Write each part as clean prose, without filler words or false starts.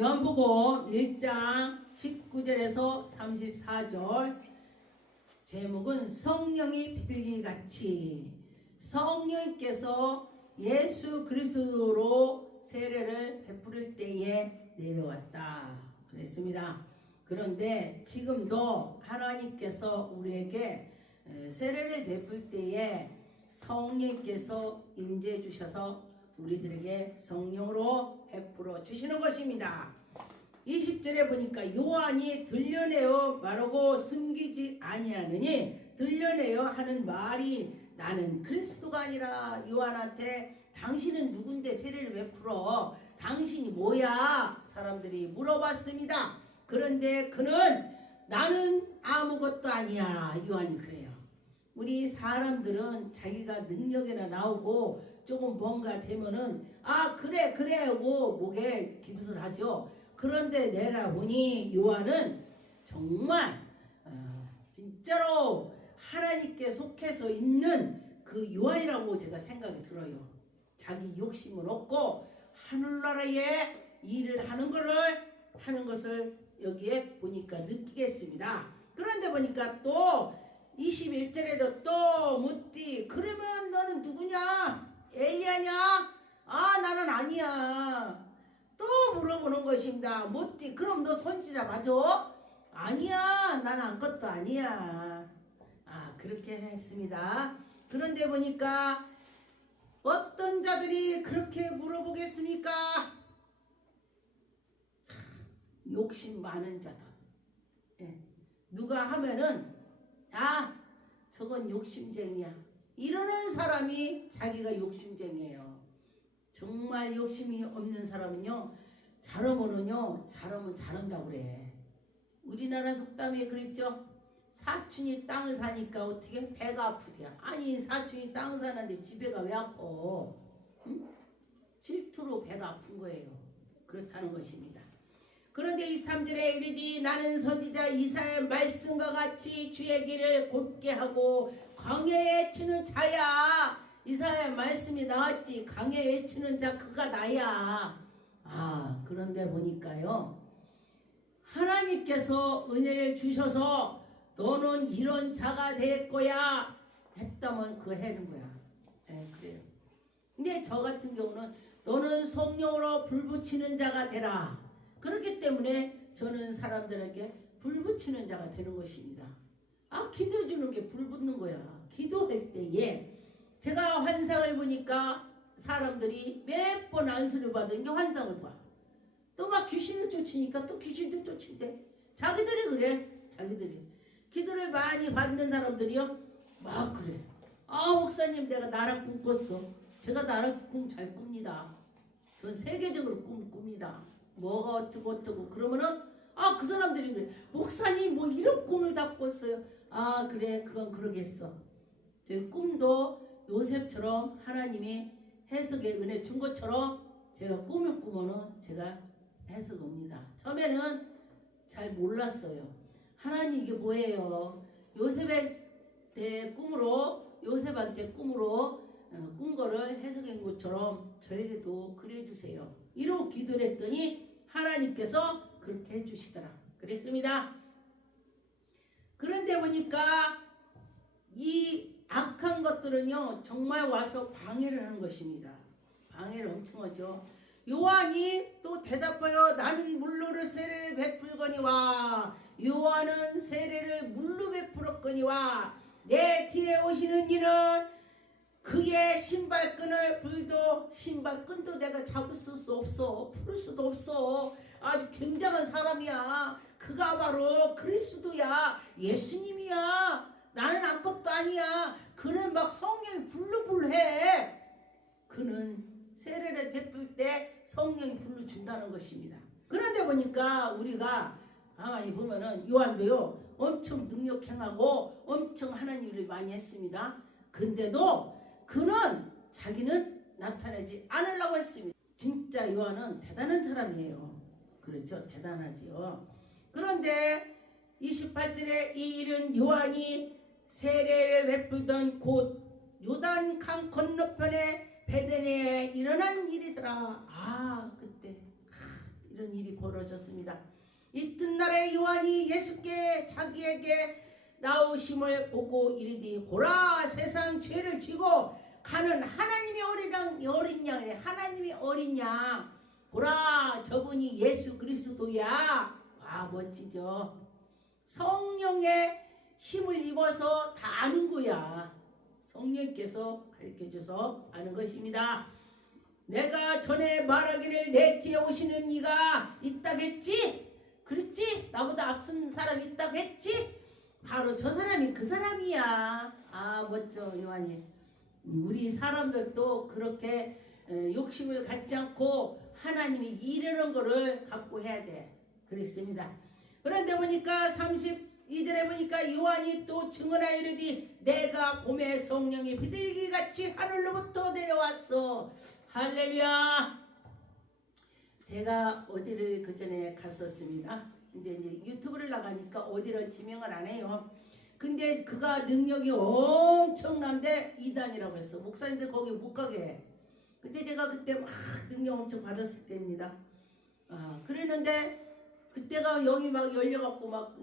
요한복음 1장 19절에서 34절 제목은 성령이 비둘기 같이. 성령께서 예수 그리스도로 세례를 베풀을 때에 내려왔다 그랬습니다. 그런데 지금도 하나님께서 우리에게 세례를 베풀 때에 성령께서 임재해 주셔서 우리들에게 성령으로 베풀어 주시는 것입니다. 20절에 보니까 요한이 들려내어 말하고 숨기지 아니하느니 들려내어 하는 말이 나는 그리스도가 아니라 요한한테 당신은 누군데 세례를 베풀어? 당신이 뭐야? 사람들이 물어봤습니다. 그런데 그는 나는 아무것도 아니야. 요한이 그래요. 우리 사람들은 자기가 능력이나 나오고 조금 뭔가 되면은 아 그래 하고 목에 기붓을 하죠. 그런데 내가 보니 요한은 정말 진짜로 하나님께 속해서 있는 그 요한이라고 제가 생각이 들어요. 자기 욕심은 없고 하늘나라에 일을 하는 것을 여기에 보니까 느끼겠습니다. 그런데 보니까 또 21절에도 또 묻디 그러면 너는 누구냐? 엘리야냐? 아 나는 아니야. 또 물어보는 것입니다. 묻디 그럼 너 선지자 맞아? 아니야 난 아무것도 아니야. 그렇게 했습니다. 그런데 보니까 어떤 자들이 그렇게 물어보겠습니까? 참 욕심 많은 자들. 누가 하면은 저건 욕심쟁이야 이러는 사람이 자기가 욕심쟁이에요. 정말 욕심이 없는 사람은요 잘하면 잘한다고 그래. 우리나라 속담에 그랬죠. 사촌이 땅을 사니까 어떻게 배가 아프대요. 아니 사촌이 땅을 사는데 지 배가 왜 아파? 응? 질투로 배가 아픈 거예요. 그렇다는 것입니다. 그런데 23절에 이르디 나는 선지자 이사야의 말씀과 같이 주의 길을 곧게 하고 광야에 치는 자야. 이사야의 말씀이 나왔지. 광야에 치는 자 그가 나야. 그런데 보니까요 하나님께서 은혜를 주셔서 너는 이런 자가 될 거야 했다면 그거 해는 거야. 그래요. 근데 저 같은 경우는 너는 성령으로 불 붙이는 자가 되라. 그렇기 때문에 저는 사람들에게 불 붙이는 자가 되는 것입니다. 기도해 주는 게 불 붙는 거야. 기도할 때에 제가 환상을 보니까 사람들이 몇 번 안수를 받은 게 환상을 봐. 또 막 귀신을 쫓으니까 또 귀신도 쫓인대. 자기들이 그래. 자기들이. 기도를 많이 받는 사람들이요 막 그래. 목사님 내가 나라 꿈 꿨어. 제가 나라 꿈 잘 꿉니다. 전 세계적으로 꿈을 꿉니다. 뭐가 어떻고 그러면은 그 사람들이 그래. 목사님 뭐 이런 꿈을 다 꿨어요. 그래 그건 그러겠어. 제 꿈도 요셉처럼 하나님이 해석의 은혜 준 것처럼 제가 꿈을 꾸면은 제가 해석 옵니다. 처음에는 잘 몰랐어요. 하나님 이게 뭐예요? 요셉한테 꿈으로 꾼 거를 해석한 것처럼 저에게도 그려주세요. 이러고 기도를 했더니 하나님께서 그렇게 해주시더라. 그랬습니다. 그런데 보니까 이 악한 것들은요 정말 와서 방해를 하는 것입니다. 방해를 엄청 하죠. 요한이 또 대답하여 나는 물로를 세례를 베풀거니와 요한은 세례를 물로 베풀었거니와 내 뒤에 오시는 이는 그의 신발끈을 불도 신발끈도 내가 잡을 수 없어. 풀 수도 없어. 아주 굉장한 사람이야. 그가 바로 그리스도야. 예수님이야. 나는 아무것도 아니야. 그는 막 성령이 불루불해. 그는 세례를 베풀 때 성령이 불로 준다는 것입니다. 그런데 보니까 우리가 가만히 보면은 요한도요 엄청 능력 행하고 엄청 하나님 일을 많이 했습니다. 근데도 그는 자기는 나타내지 않으려고 했습니다. 진짜 요한은 대단한 사람이에요. 그렇죠? 대단하지요. 그런데 28절에 이 일은 요한이 세례를 베풀던 곳 요단강 건너편에 베데니에 일어난 일이더라. 그때 이런 일이 벌어졌습니다. 이튿날에 요한이 예수께 자기에게 나오심을 보고 이르되 보라 세상 죄를 지고 가는 하나님의 어린 양이래. 하나님의 어린 양 보라 저분이 예수 그리스도야. 와 멋지죠. 성령의 힘을 입어서 다 아는 거야. 성령께서 가르쳐줘서 아는 것입니다. 내가 전에 말하기를 내 뒤에 오시는 이가 있다겠지? 그렇지? 나보다 앞선 사람이 있다겠지? 바로 저 사람이 그 사람이야. 아 멋져 요한이. 우리 사람들도 그렇게 욕심을 갖지 않고 하나님이 이르는 거를 갖고 해야 돼. 그랬습니다. 그런데 보니까 32절에 보니까 요한이 또 증언하여 이르되 내가 봄에 성령이 비둘기같이 하늘로부터 내려왔어. 할렐루야. 제가 어디를 그 전에 갔었습니다. 이제 유튜브를 나가니까 어디를 지명을 안 해요. 근데 그가 능력이 엄청난데 이단이라고 했어. 목사님들 거기 못 가게 해. 근데 제가 그때 막 능력 엄청 받았을 때입니다. 그랬는데 그때가 영이 막 열려갖고 막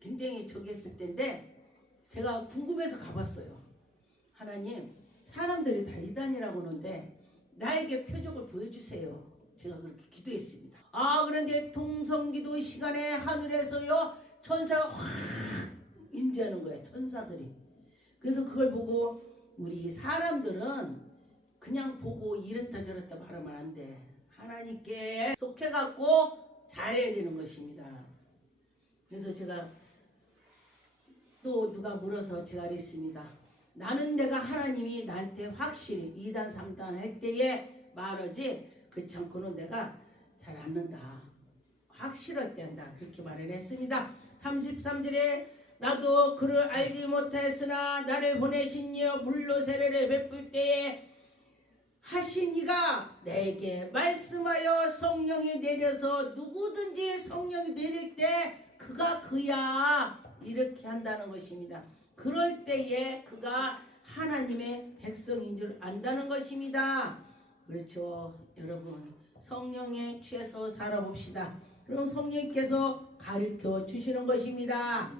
굉장히 저기 했을 때인데 제가 궁금해서 가봤어요. 하나님 사람들이 다 이단이라고 하는데 나에게 표적을 보여주세요. 제가 그렇게 기도했습니다. 그런데 통성기도 시간에 하늘에서요 천사가 확 임재하는 거예요. 천사들이. 그래서 그걸 보고 우리 사람들은 그냥 보고 이렇다 저렇다 말하면 안 돼. 하나님께 속해갖고 잘해야 되는 것입니다. 그래서 제가 또 누가 물어서 제가 그랬습니다. 나는 내가 하나님이 나한테 확실히 2단 3단 할 때에 말하지 그렇지 않고는 내가 잘 안 는다. 확실할 때 한다. 그렇게 말을 했습니다. 33절에 나도 그를 알지 못하였으나 나를 보내신 이여 물로 세례를 베풀 때에 하신 이가 내게 말씀하여 성령이 내려서 누구든지 성령이 내릴 때 그가 그야. 이렇게 한다는 것입니다. 그럴 때에 그가 하나님의 백성인 줄 안다는 것입니다. 그렇죠. 여러분 성령에 취해서 살아봅시다. 그럼 성령께서 가르쳐 주시는 것입니다.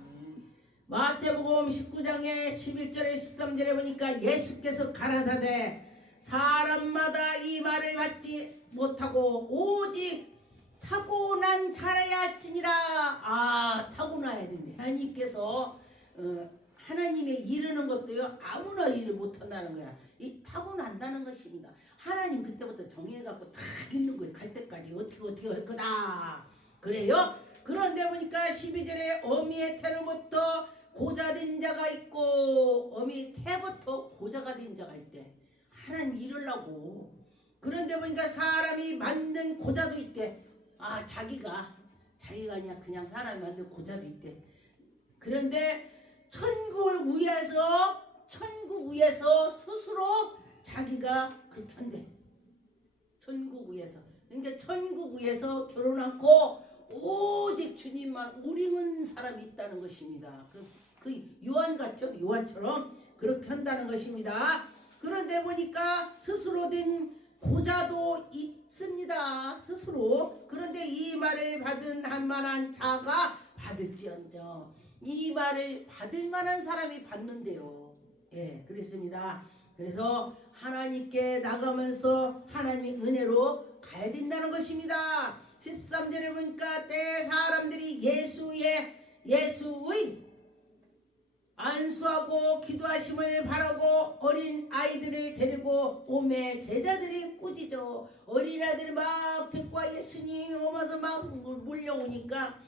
마태복음 19장에 11절에 13절에 보니까 예수께서 가라사대 사람마다 이 말을 받지 못하고 오직 타고난 자라야 할지니라. 타고나야 된대. 하나님께서 하나님의 이르는 것도요 아무나 일을 못한다는 거야. 이 타고난다는 것입니다. 하나님 그때부터 정해갖고 다 있는 거예요. 갈 때까지 어떻게 할 거다. 그래요? 그런데 보니까 12절에 어미의 태로부터 고자된 자가 있고 어미 태부터 고자가 된 자가 있대. 하나님 이르려고. 그런데 보니까 사람이 만든 고자도 있대. 자기가 아니야 그냥 사람이 만든 고자도 있대. 그런데 천국 위에서 스스로 자기가 그렇게 한대. 천국 위에서. 그러니까 천국 위에서 결혼 않고 오직 주님만 오링은 사람이 있다는 것입니다. 그 요한 같죠? 요한처럼 그렇게 한다는 것입니다. 그런데 보니까 스스로 된 고자도 있습니다. 스스로. 그런데 이 말을 받은 한만한 자가 받을지언정. 이 말을 받을 만한 사람이 받는데요. 예, 그렇습니다. 그래서 하나님께 나가면서 하나님의 은혜로 가야 된다는 것입니다. 13절에 보니까 때 사람들이 예수의 안수하고 기도하심을 바라고 어린 아이들을 데리고 오매 제자들이 꾸짖어. 어린 아이들이 막 데리고 예수님이 오면서 막 몰려오니까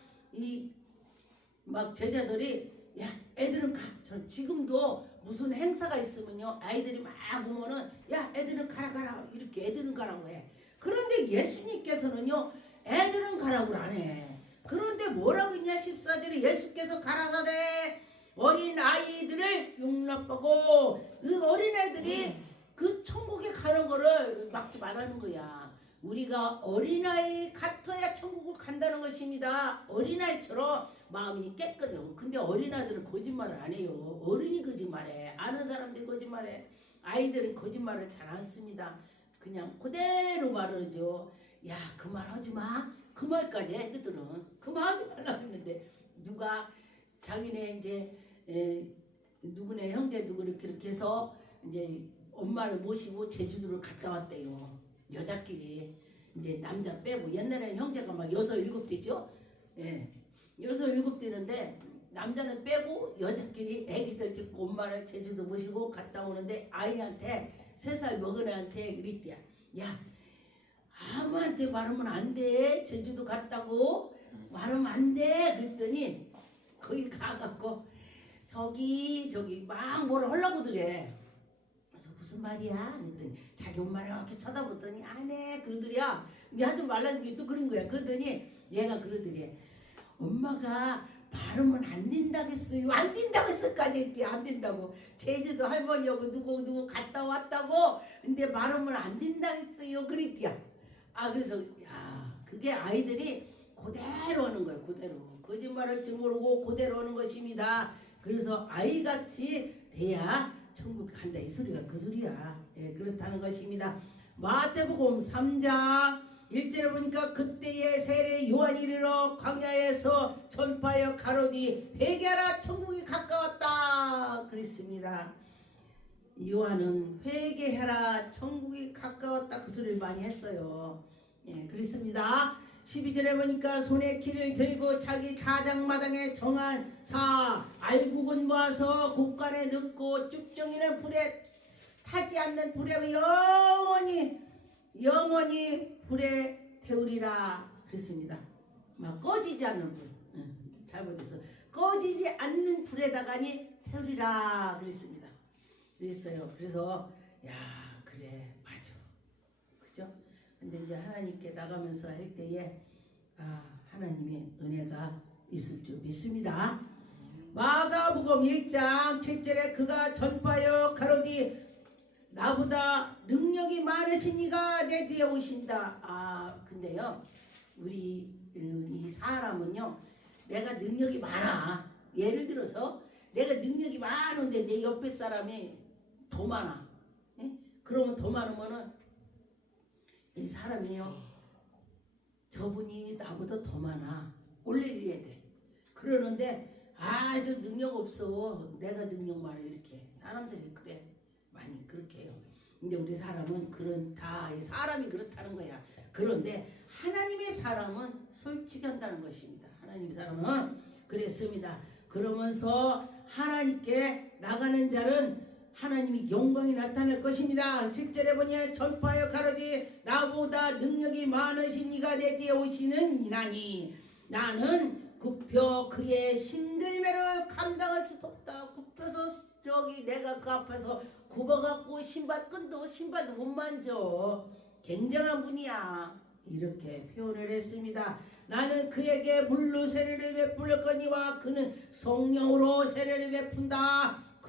막 제자들이 야 애들은 가. 저 지금도 무슨 행사가 있으면요 아이들이 막 오면은 야 애들은 가라 이렇게 애들은 가라고 해. 그런데 예수님께서는요 애들은 가라고 안 해. 그런데 뭐라고 했냐 14절에 예수께서 가라사대 어린 아이들을 용납하고 그 어린 애들이 그 천국에 가는 거를 막지 말라는 거야. 우리가 어린아이 같아야 천국을 간다는 것입니다. 어린아이처럼 마음이 깨끗해요. 근데 어린아이들은 거짓말을 안 해요. 어른이 거짓말해. 아는 사람들이 거짓말해. 아이들은 거짓말을 잘 안 씁니다. 그냥 그대로 말을 하죠. 야, 그 말 하지 마. 그 말까지 해. 그들은 그 말 하지 말라고 했는데 누가 자기네 이제 누구네 형제 누구 이렇게 해서 이제 엄마를 모시고 제주도를 갔다 왔대요. 여자끼리 이제 남자 빼고 옛날에는 형제가 막 6, 7대죠. 예, 6, 7대는데 남자는 빼고 여자끼리 애기들 데리고 엄마를 제주도 모시고 갔다 오는데 아이한테 3살 먹은 애한테 그랬대야. 야, 아무한테 말하면 안 돼. 제주도 갔다고 말하면 안 돼. 그랬더니 거기 가갖고 저기 막 뭐라 하려고 그래. 그래서 무슨 말이야? 그랬더니 자기 엄마를 이렇게 쳐다보더니 안 해. 그러더랴. 이게 하지 말라는 게 또 그런 거야. 그러더니 얘가 그러더래. 엄마가 발음은 안 된다겠어요. 안 된다겠어까지 했대. 안 된다고. 제주도 할머니하고 누구 갔다 왔다고. 근데 발음은 안 된다겠어요. 그랬대야. 아 그래서 야 그게 아이들이 그대로 하는 거예요. 그대로. 거짓말을 모르고 그대로 하는 것입니다. 그래서 아이같이 돼야 천국 간다. 이 소리가 그 소리야. 예, 그렇다는 것입니다. 마태복음 3장 1절에 보니까 그때의 세례 요한이 이르러 광야에서 전파하여 가로되 회개하라 천국이 가까웠다 그랬습니다. 요한은 회개하라 천국이 가까웠다 그 소리를 많이 했어요. 예, 그렇습니다. 12절에 보니까 손에 키를 들고 자기 가장마당에 정한 사 알곡은 모아서 곡간에 넣고 쭉정이는 불에 타지 않는 불에 영원히 불에 태우리라 그랬습니다. 막 꺼지지 않는 불. 잘못했어. 꺼지지 않는 불에다가니 태우리라 그랬습니다. 그랬어요. 그래서 야 그래 맞아. 그죠? 근데 이제 하나님께 나가면서 할 때에 하나님의 은혜가 있을 줄 믿습니다. 마가복음 1장 7절에 그가 전파하여 가로되 나보다 능력이 많으신 이가 내 뒤에 오신다. 근데요 우리 이 사람은요 내가 능력이 많아. 예를 들어서 내가 능력이 많은데 내 옆에 사람이 더 많아. 예? 그러면 더 많으면은 이 사람이요 저분이 나보다 더 많아. 원래 이래야 돼. 그러는데 아주 능력 없어. 내가 능력 많아. 이렇게 사람들이 그래. 많이 그렇게 해요. 근데 우리 사람은 다 사람이 그렇다는 거야. 그런데 하나님의 사람은 솔직히 한다는 것입니다. 하나님 사람은 그랬습니다. 그러면서 하나님께 나가는 자는 하나님이 영광이 나타날 것입니다. 7절에 보니 전파하여 가로되 나보다 능력이 많으신 이가 내 뒤에 오시는 이나니 나는 굽혀 그의 신들매를 감당할 수도 없다. 굽혀서 내가 그 앞에서 굽어갖고 신발도 못 만져. 굉장한 분이야. 이렇게 표현을 했습니다. 나는 그에게 물로 세례를 베풀 거니와 그는 성령으로 세례를 베푼다.